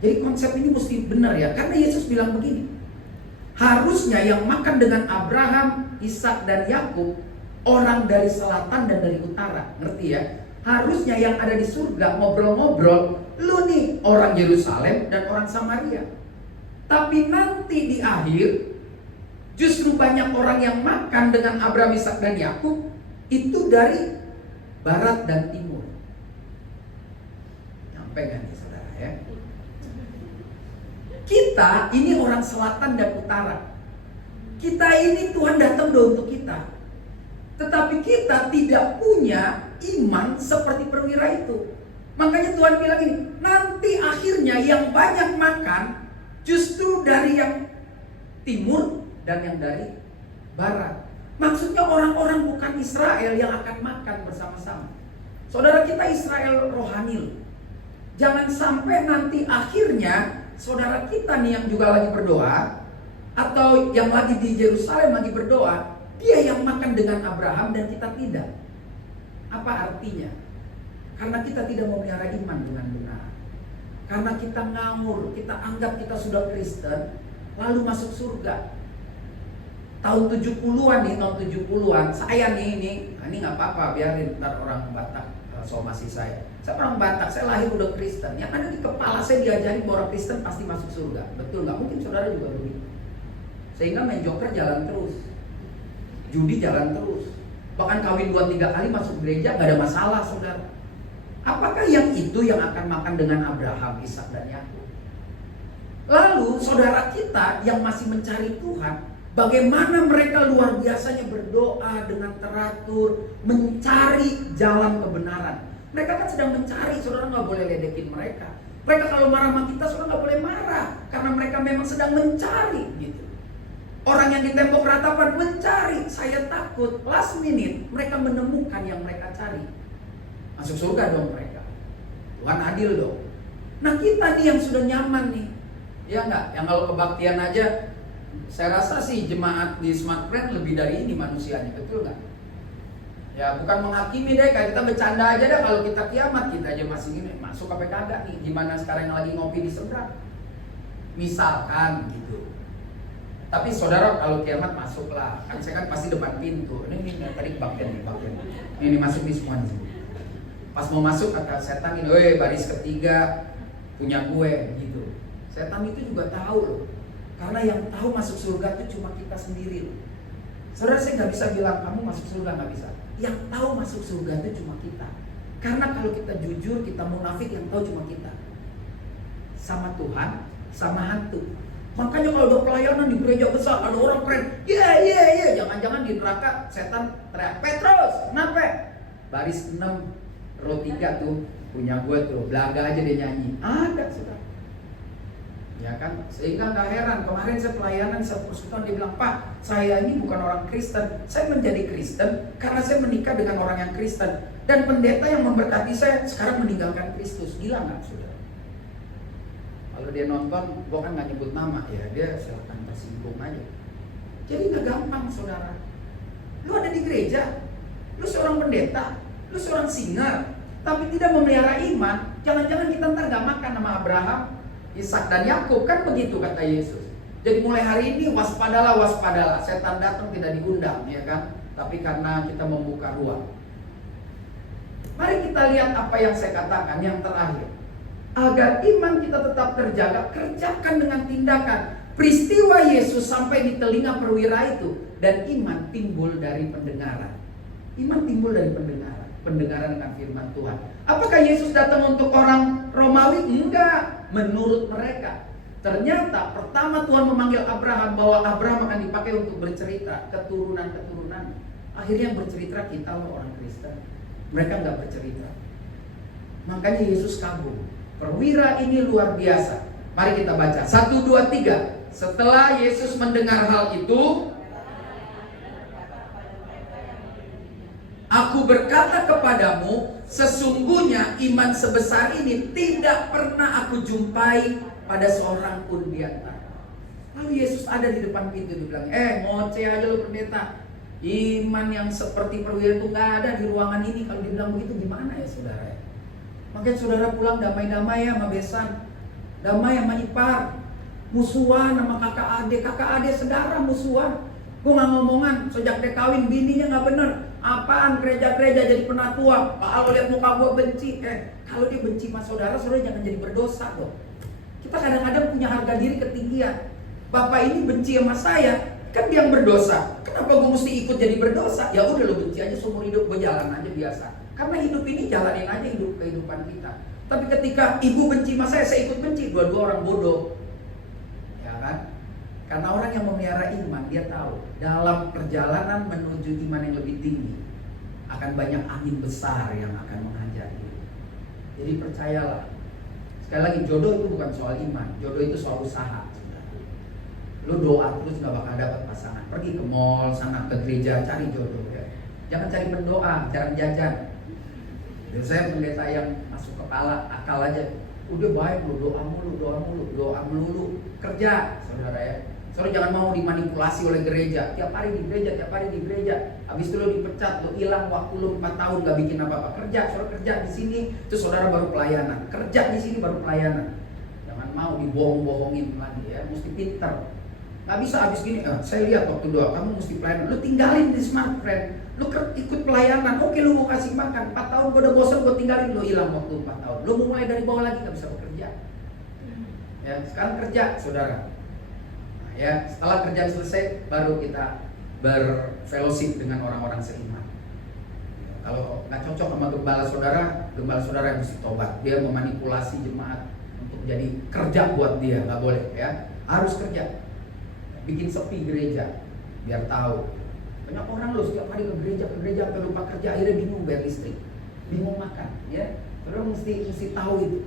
Jadi konsep ini mesti benar ya. Karena Yesus bilang begini, harusnya yang makan dengan Abraham, Ishak dan Yakub orang dari selatan dan dari utara. Ngerti ya? Harusnya yang ada di surga ngobrol-ngobrol, lu nih orang Yerusalem dan orang Samaria. Tapi nanti di akhir justru banyak orang yang makan dengan Abraham, Ishak dan Yakub itu dari barat dan timur. Nyampe kan nih saudara ya? Kita ini orang selatan dan utara. Kita ini Tuhan datang untuk kita. Tetapi kita tidak punya iman seperti perwira itu. Makanya Tuhan bilang ini, nanti akhirnya yang banyak makan justru dari yang timur dan yang dari barat. Maksudnya orang-orang bukan Israel yang akan makan bersama-sama. Saudara, kita Israel rohani. Jangan sampai nanti akhirnya saudara kita nih yang juga lagi berdoa, atau yang lagi di Yerusalem lagi berdoa, dia yang makan dengan Abraham dan kita tidak. Apa artinya? Karena kita tidak memelihara iman dengan benar. Karena kita ngawur, kita anggap kita sudah Kristen, lalu masuk surga. Tahun 70-an nih, tahun 70-an, saya nih ini nggak apa-apa, biarin ntar orang Batak somasi saya. Saya orang Batak, saya lahir udah Kristen. Yang ada di kepala saya diajarin bahwa orang Kristen pasti masuk surga. Betul nggak? Mungkin saudara juga begitu. Sehingga main joker jalan terus, judi jalan terus, bahkan kawin 2-3 kali masuk gereja nggak ada masalah, saudara. Apakah yang itu yang akan makan dengan Abraham, Ishak dan Yakub? Lalu saudara kita yang masih mencari Tuhan, Bagaimana mereka luar biasanya berdoa dengan teratur, mencari jalan kebenaran. Mereka kan sedang mencari, saudara nggak boleh ledekin mereka. Mereka kalau marah sama kita, saudara nggak boleh marah, karena mereka memang sedang mencari gitu. Orang yang di tembok ratapan mencari, saya takut last minute mereka menemukan yang mereka cari. Masuk surga dong mereka. Tuhan adil dong. Nah kita nih yang sudah nyaman nih, ya nggak? Yang kalau kebaktian aja, saya rasa sih jemaat di Smart Friend lebih dari ini manusianya, betul nggak? Ya bukan menghakimi deh, kayak kita bercanda aja deh. Kalau kita kiamat kita aja masih gini, masuk apa kagak nih? Gimana sekarang yang lagi ngopi di seberang? Misalkan gitu. Tapi saudara kalau kiamat masuklah, kan saya kan pasti depan pintu. Ini tadi bagian. Ini masuk di semua nih. Pas mau masuk kata setan ini, "Woi, baris ketiga punya gue," gitu. Setan itu juga tahu loh. Karena yang tahu masuk surga itu cuma kita sendiri loh. Saudara, saya nggak bisa bilang kamu masuk surga, nggak bisa. Yang tahu masuk surga itu cuma kita. Karena kalau kita jujur, kita munafik, yang tahu cuma kita. Sama Tuhan, sama hantu. Makanya kalau ada pelayanan di gereja besar, ada orang keren, yeah. Jangan-jangan di neraka setan teriak, "Petrus, kenapa?" Baris 6, row 3 tuh punya gue tuh, belaga aja dia nyanyi. Ada saudara. Ya kan, sehingga nggak heran kemarin saya pelayanan satu persekutuan, dia bilang, "Pak, saya ini bukan orang Kristen, saya menjadi Kristen karena saya menikah dengan orang yang Kristen, dan pendeta yang memberkati saya sekarang meninggalkan Kristus." Gila nggak saudara? Kalau dia nonton, gua kan nggak nyebut nama ya, dia silakan tersinggung aja. Jadi nggak gampang saudara. Lu ada di gereja, lu seorang pendeta, lu seorang singer, tapi tidak memelihara iman, jangan-jangan kita ntar nggak makan sama Abraham, Ishak dan Yakub, kan begitu kata Yesus. Jadi mulai hari ini waspadalah, setan datang tidak diundang, ya kan? Tapi karena kita membuka ruang. Mari kita lihat apa yang saya katakan yang terakhir. Agar iman kita tetap terjaga, kerjakan dengan tindakan. Peristiwa Yesus sampai di telinga perwira itu, dan iman timbul dari pendengaran. Iman timbul dari pendengaran dengan firman Tuhan. Apakah Yesus datang untuk orang Romawi? Enggak, menurut mereka. Ternyata pertama Tuhan memanggil Abraham, bahwa Abraham akan dipakai untuk bercerita keturunan-keturunan. Akhirnya bercerita kita loh orang Kristen. Mereka enggak bercerita. Makanya Yesus kagum. Perwira ini luar biasa. Mari kita baca 1, 2, 3. Setelah Yesus mendengar hal itu, "Aku berkata kepadamu, sesungguhnya iman sebesar ini tidak pernah aku jumpai pada seorang pun di antara." Lalu Yesus ada di depan pintu, dia bilang, "Ngoceh aja lu pendeta. Iman yang seperti perwira itu gak ada di ruangan ini." Kalau dibilang begitu gimana ya saudara? Makanya saudara pulang damai-damai ya sama besan, damai sama ipar, musuhan sama kakak adik saudara musuhan. Gue gak ngomongan, sejak dia kawin bininya gak bener. Apaan gereja-gereja jadi penatua? Kalau lihat muka gue benci. Kalau dia benci sama saudara jangan jadi berdosa dong. Kita kadang-kadang punya harga diri ketinggian. Bapak ini benci sama saya, kan dia yang berdosa. Kenapa gue mesti ikut jadi berdosa? Ya udah, lo benci aja seumur hidup, gue jalan aja biasa. Karena hidup ini jalanin aja kehidupan kita. Tapi ketika ibu benci sama saya ikut benci, dua-dua orang bodoh. Ya kan? Karena orang yang memelihara iman, dia tahu dalam perjalanan menuju iman yang lebih tinggi akan banyak angin besar yang akan menghajar dia. Jadi percayalah. Sekali lagi, jodoh itu bukan soal iman, jodoh itu soal usaha. Lu doa terus gak bakal dapat pasangan. Pergi ke mall sana, ke gereja, cari jodoh ya. Jangan cari pendoa, jangan jajan. Dan saya pendeta yang masuk kepala, akal aja. Udah baik lu, doa melulu. Kerja, saudara ya. Saudara jangan mau dimanipulasi oleh gereja. Tiap hari di gereja. Habis itu lu dipecat, lu hilang waktu lu 4 tahun gak bikin apa-apa. Saudara kerja di sini, terus saudara baru pelayanan. Kerja di sini baru pelayanan. Jangan mau dibohong-bohongin lagi ya, mesti pinter. Gak bisa habis gini, saya lihat waktu doa, kamu mesti pelayanan. Lu tinggalin di Smart Friend, lu ikut pelayanan. Oke, lu mau kasih makan 4 tahun, gue udah bosan, gue tinggalin. Lu hilang waktu 4 tahun. Lu mau mulai dari bawah lagi, gak bisa bekerja. Ya, sekarang kerja, saudara. Nah, ya, setelah kerjaan selesai, baru kita berfellowship dengan orang-orang seiman. Kalau nggak cocok sama gembala saudara yang mesti tobat. Dia memanipulasi jemaat untuk jadi kerja buat dia, nggak boleh ya. Harus kerja. Bikin sepi gereja. biar tahu. Banyak orang loh setiap hari ke gereja sampai lupa kerja, akhirnya bingung bayar listrik, bingung makan, ya. Saudara mesti tahu itu.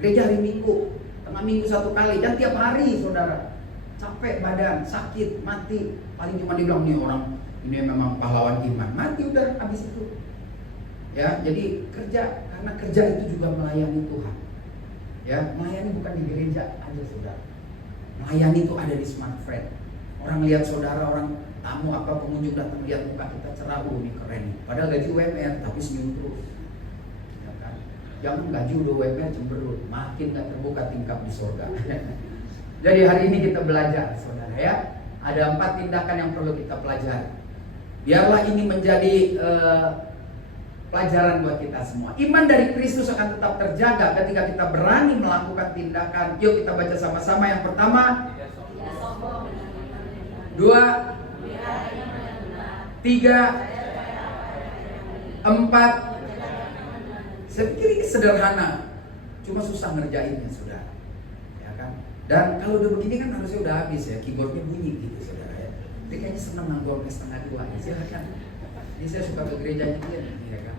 Gereja hari Minggu, tengah minggu 1 kali, dan tiap hari saudara. Capek badan, sakit, mati. Paling cuma dibilang nih orang ini memang pahlawan iman. Mati udah habis itu. Ya, jadi kerja, karena kerja itu juga melayani Tuhan. Ya, melayani bukan di gereja aja saudara. Melayani itu ada di Smart Friend. Orang lihat saudara, orang tamu apa pengunjung datang lihat muka kita cerah, ini keren nih. Padahal gaji UMR tapi senyum terus. Ya kan? Jangan gaji udah UMR cemberut, makin gak terbuka tingkap di surga. Jadi hari ini kita belajar saudara ya. Ada 4 tindakan yang perlu kita pelajari. Biarlah ini menjadi pelajaran buat kita semua. Iman dari Kristus akan tetap terjaga ketika kita berani melakukan tindakan. Yuk kita baca sama-sama. Yang pertama, 2, 3, 4. Saya pikir ini sederhana, cuma susah ngerjainnya saudara. Ya kan? Dan kalau udah begini kan harusnya udah habis ya, keyboardnya bunyi gitu saudara ya. Tapi kayaknya seneng nganggol ke 1:30 ya, silakan. Ini saya suka ke gerejanya dia nih, ya kan.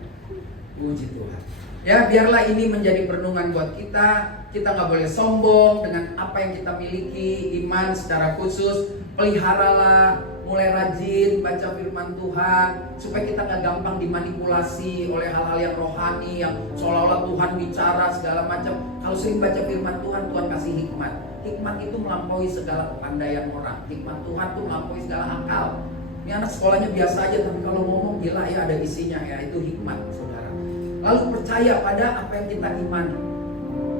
Puji Tuhan. Ya, biarlah ini menjadi perenungan buat kita. Kita nggak boleh sombong dengan apa yang kita miliki, iman secara khusus. Peliharalah, mulai rajin baca firman Tuhan, supaya kita nggak gampang dimanipulasi oleh hal-hal yang rohani, yang seolah-olah Tuhan bicara segala macam. Kalau sering baca firman Tuhan, Tuhan kasih hikmat. Hikmat itu melampaui segala kepandaian orang. Hikmat Tuhan itu melampaui segala akal. Ini anak sekolahnya biasa aja, tapi kalau ngomong gila ya ada isinya ya, itu hikmat saudara. Lalu percaya pada apa yang kita imani.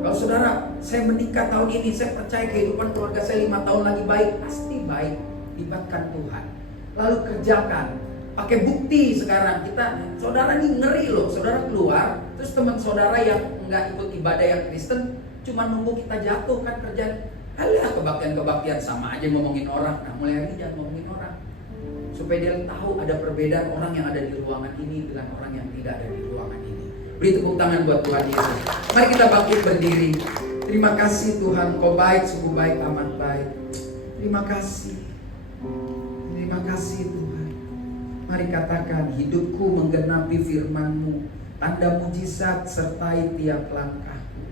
Kalau saudara, saya menikah tahun ini, saya percaya kehidupan keluarga saya 5 tahun lagi baik, pasti baik. Libatkan Tuhan. Lalu kerjakan. Pakai bukti sekarang. Saudara ini ngeri loh. Saudara keluar, terus teman saudara yang nggak ikut ibadah yang Kristen, cuma nunggu kita jatuh kan kerjaan. Alah, kebaktian sama aja ngomongin orang. Nah, mulai hari ini jangan ngomongin orang. Supaya dia tahu ada perbedaan orang yang ada di ruangan ini dengan orang yang tidak ada di ruangan ini. Beri tepuk tangan buat Tuhan Yesus. Mari kita bangkit berdiri. Terima kasih Tuhan, Kau baik, sungguh baik, amat baik. Terima kasih. Terima kasih Tuhan. Mari katakan, hidupku menggenapi firman-Mu. Tanda mujizat sertai tiap langkahku.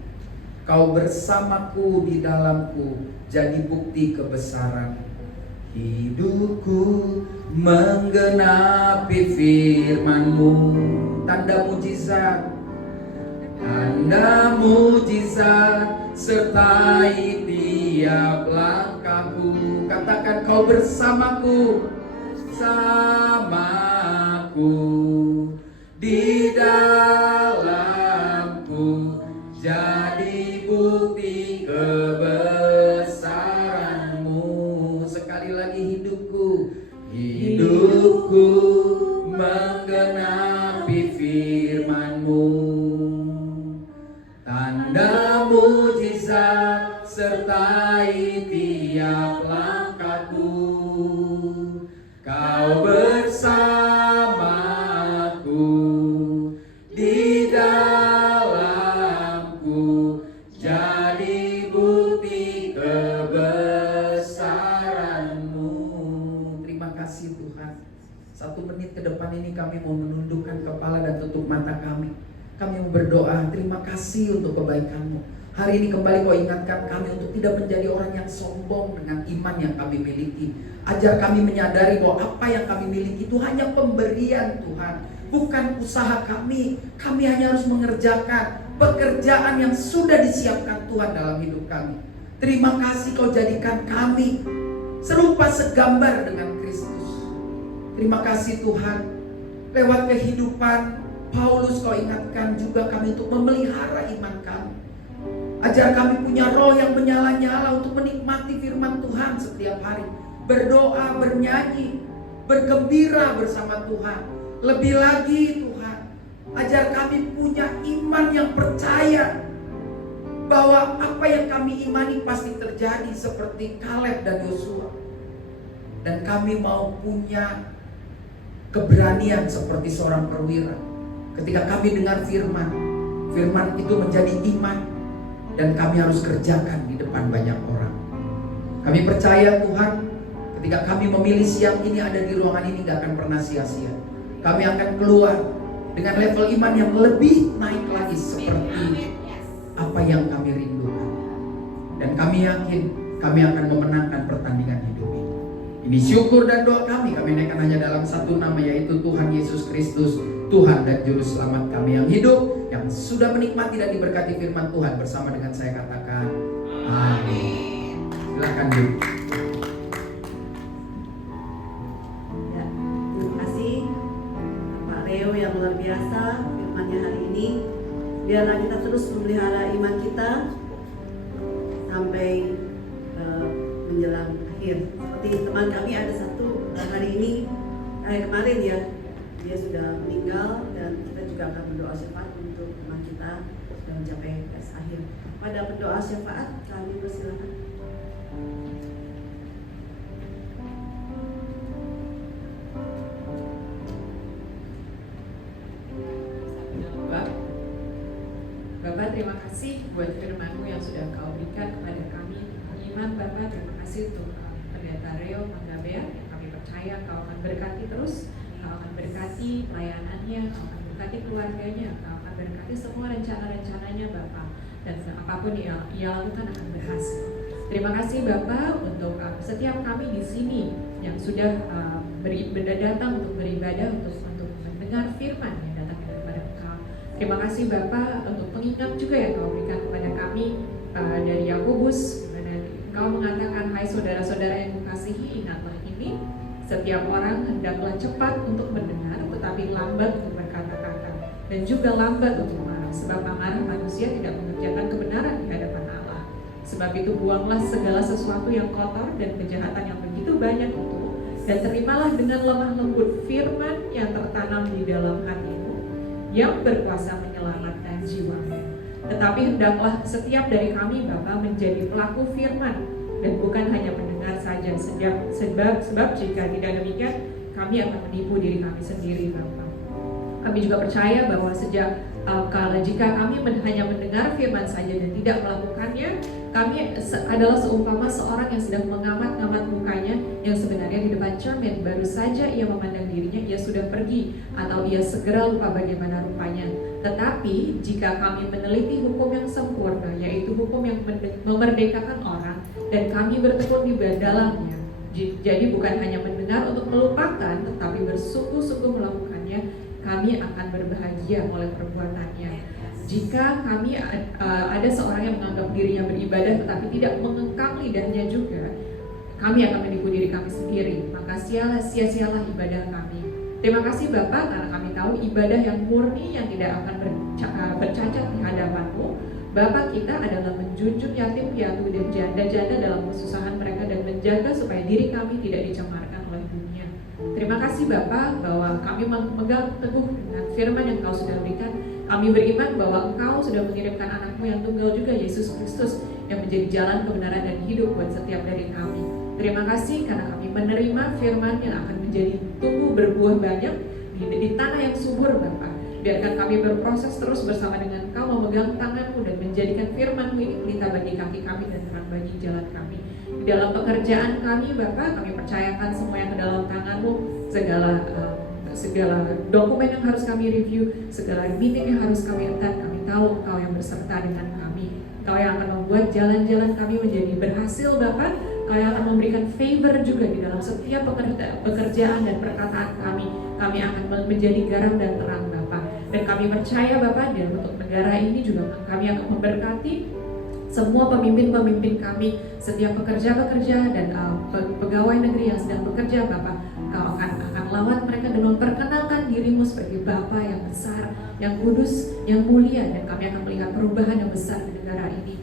Kau bersamaku di dalamku, jadi bukti kebesaran. Hidupku menggenapi firman-Mu. Tanda mujizat. Tanda mujizat sertai tiap langkahku. Katakan, kau bersamaku, di dalamku, jadi bukti kebesaran-Mu. Sekali lagi, hidupku menggenapi firman-Mu. Tanda mujizat sertai tiap langkahku. Kau bersamaku, di dalamku, jadi bukti kebesaran-Mu. Terima kasih Tuhan. 1 menit ke depan ini kami mau menundukkan kepala dan tutup mata kami. Kami mau berdoa, terima kasih untuk kebaikan-Mu. Hari ini kembali Kau ingatkan kami untuk tidak menjadi orang yang sombong dengan iman yang kami miliki. Ajar kami menyadari bahwa apa yang kami miliki itu hanya pemberian Tuhan, bukan usaha kami. Kami hanya harus mengerjakan pekerjaan yang sudah disiapkan Tuhan dalam hidup kami. Terima kasih Kau jadikan kami serupa segambar dengan Kristus. Terima kasih Tuhan. Lewat kehidupan Paulus Kau ingatkan juga kami untuk memelihara iman kami. Ajar kami punya roh yang menyala-nyala untuk menikmati firman Tuhan setiap hari. Berdoa, bernyanyi, bergembira bersama Tuhan. Lebih lagi Tuhan, ajar kami punya iman yang percaya bahwa apa yang kami imani pasti terjadi seperti Kaleb dan Yosua. Dan kami mau punya keberanian seperti seorang perwira. Ketika kami dengar firman, firman itu menjadi iman dan kami harus kerjakan di depan banyak orang. Kami percaya Tuhan, Ketika kami memilih siang ini ada di ruangan ini, gak akan pernah sia-sia. Kami akan keluar dengan level iman yang lebih naik lagi seperti apa yang kami rindukan. Dan kami yakin kami akan memenangkan pertandingan hidup ini. Ini syukur dan doa kami naikkan hanya dalam satu nama, yaitu Tuhan Yesus Kristus, Tuhan dan Juru Selamat kami yang hidup, yang sudah menikmati dan diberkati firman Tuhan. Bersama dengan saya katakan amin. Silakan duduk. Ya, terima kasih Pak Leo yang luar biasa firman-Nya hari ini. Biarlah kita terus memelihara iman kita sampai menjelang akhir. Seperti teman kami ada satu hari ini, kemarin ya, dia sudah meninggal, dan kita juga akan berdoa syafaat untuk teman kita sudah mencapai garis akhir. Pada berdoa syafaat kami persilakan. Bapak, terima kasih buat firman-Mu yang sudah Kau berikan kepada kami. Iman Bapak, terima kasih untuk Pendeta Reo Manggabea, yang kami percaya Kau akan berkati terus, Kau akan berkati pelayanannya, Kau akan berkati keluarganya, Kau akan berkati semua rencana-rencananya Bapak, dan apapun yang ia lakukan akan berhasil. Terima kasih Bapak untuk setiap kami di sini yang sudah datang untuk beribadah, untuk mendengar firman yang datang daripada Engkau. Terima kasih Bapak untuk pengingat juga yang Kau berikan kepada kami dari Yakobus, dimana Engkau mengatakan, hai saudara-saudara yang kukasihi, ingatlah ini, setiap orang hendaklah cepat untuk mendengar, tetapi lambat untuk berkata-kata, dan juga lambat untuk marah, sebab amarah manusia tidak mengerjakan kebenaran di hadapan Allah. Sebab itu buanglah segala sesuatu yang kotor dan kejahatan yang begitu banyak itu, dan terimalah dengan lemah lembut firman yang tertanam di dalam hatimu, yang berkuasa menyelamatkan jiwamu. Tetapi hendaklah setiap dari kami Bapa menjadi pelaku firman, dan bukan hanya mendengar saja, sebab jika tidak demikian kami akan menipu diri kami sendiri Bapa. Kami juga percaya bahwa jika kami hanya mendengar firman saja dan tidak melakukannya, kami adalah seumpama seorang yang sedang mengamat-ngamat mukanya, yang sebenarnya di depan cermin baru saja ia memandang dirinya, ia sudah pergi, atau ia segera lupa bagaimana rupanya. Tetapi jika kami meneliti hukum yang sempurna, yaitu hukum yang memerdekakan orang, dan kami bertekun di dalamnya, jadi bukan hanya mendengar untuk melupakan, tetapi bersungguh-sungguh melakukannya, kami akan berbahagia oleh perbuatannya. Jika kami ada seorang yang menganggap dirinya beribadah tetapi tidak mengekang lidahnya juga, kami akan menipu diri kami sendiri. Maka sia-sialah ibadah kami. Terima kasih Bapak, karena kami tahu ibadah yang murni, yang tidak akan bercacat di hadapan-Mu. Bapak, kita adalah menjunjung yatim piatu dan janda-janda dalam kesusahan mereka, dan menjaga supaya diri kami tidak dicemarkan oleh dunia. Terima kasih Bapak, bahwa kami memegang teguh dengan firman yang Kau sudah berikan. Kami beriman bahwa Engkau sudah mengirimkan anak-Mu yang tunggal juga, Yesus Kristus, yang menjadi jalan kebenaran dan hidup buat setiap dari kami. Terima kasih karena kami menerima firman yang akan menjadi tumbuh berbuah banyak di tanah yang subur Bapak. Biarkan kami berproses terus bersama dengan Engkau, memegang tangan-Mu dan menjadikan firman-Mu ini pelita bagi kaki kami dan terang bagi jalan kami. Di dalam pekerjaan kami Bapak, kami percayakan semua yang ke dalam tangan-Mu, segala dokumen yang harus kami review, segala meeting yang harus kami attend. Kami tahu Engkau yang berserta dengan kami. Engkau yang akan membuat jalan-jalan kami menjadi berhasil Bapak. Engkau yang akan memberikan favor juga di dalam setiap pekerjaan dan perkataan kami. Kami akan menjadi garam dan terang Bapak. Dan kami percaya Bapak, di dalam negara ini juga kami akan memberkati semua pemimpin-pemimpin kami, setiap pekerja-pekerja dan pegawai negeri yang sedang bekerja Bapak. Kau akan lawat mereka dan memperkenalkan diri-Mu sebagai Bapa yang besar, yang kudus, yang mulia, dan kami akan melihat perubahan yang besar di negara ini.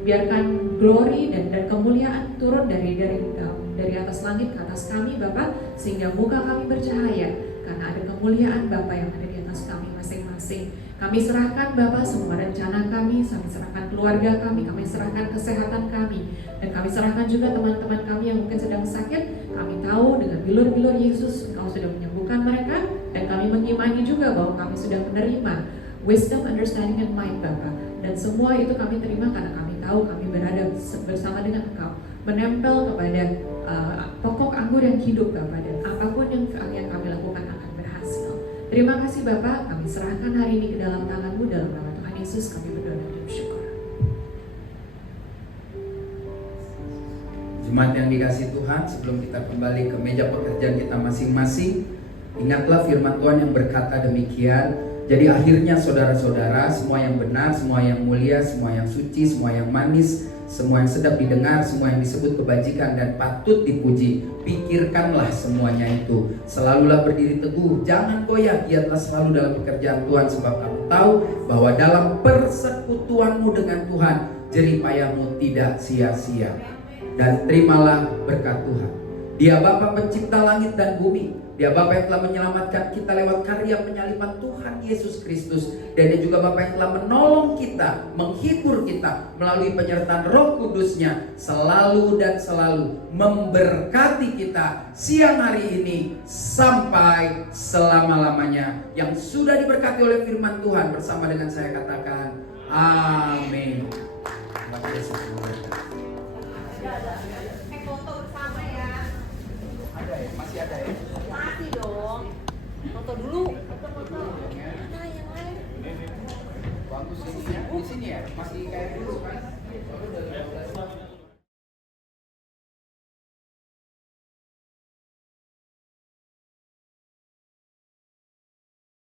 Biarkan glory dan kemuliaan turun dari atas langit ke atas kami Bapak, sehingga muka kami bercahaya karena ada kemuliaan Bapa yang ada di atas kami masing-masing. Kami serahkan Bapak semua rencana kami serahkan keluarga kami serahkan kesehatan kami, dan kami serahkan juga teman-teman kami yang mungkin sedang sakit. Kami tahu dengan bilur-bilur Yesus Engkau sudah menyembuhkan mereka, dan kami mengimani juga bahwa kami sudah menerima wisdom, understanding, and might Bapak. Dan semua itu kami terima karena kami tahu kami berada bersama dengan Engkau, menempel kepada pokok anggur yang hidup Bapak, dan apapun yang kami lakukan akan berhasil. Terima kasih Bapak, kami serahkan hari ini ke dalam tangan-Mu, dalam nama Tuhan Yesus kami berdoa dan bersyukur. Jemaat yang dikasih Tuhan, sebelum kita kembali ke meja pekerjaan kita masing-masing, ingatlah firman Tuhan yang berkata demikian. Jadi akhirnya saudara-saudara, semua yang benar, semua yang mulia, semua yang suci, semua yang manis, semua yang sedap didengar, semua yang disebut kebajikan dan patut dipuji, pikirkanlah semuanya itu. Selalulah berdiri teguh, jangan goyah, giatlah selalu dalam pekerjaan Tuhan, sebab kamu tahu bahwa dalam persekutuanmu dengan Tuhan, jerih payahmu tidak sia-sia. Dan terimalah berkat Tuhan. Dia Bapa pencipta langit dan bumi. Dia Bapa yang telah menyelamatkan kita lewat karya penyaliban Tuhan Yesus Kristus. Dan Dia juga Bapa yang telah menolong kita, menghibur kita melalui penyertaan Roh Kudus-Nya, selalu dan selalu memberkati kita siang hari ini sampai selama-lamanya. Yang sudah diberkati oleh firman Tuhan bersama dengan saya katakan amin. Terima kasih. Foto bersama ya. Ada ya? Masih ada ya? Masih dong. Foto dulu. Foto. Mana yang lain? Bagus ini ya. Di sini ya? Masih kayak dulu kan?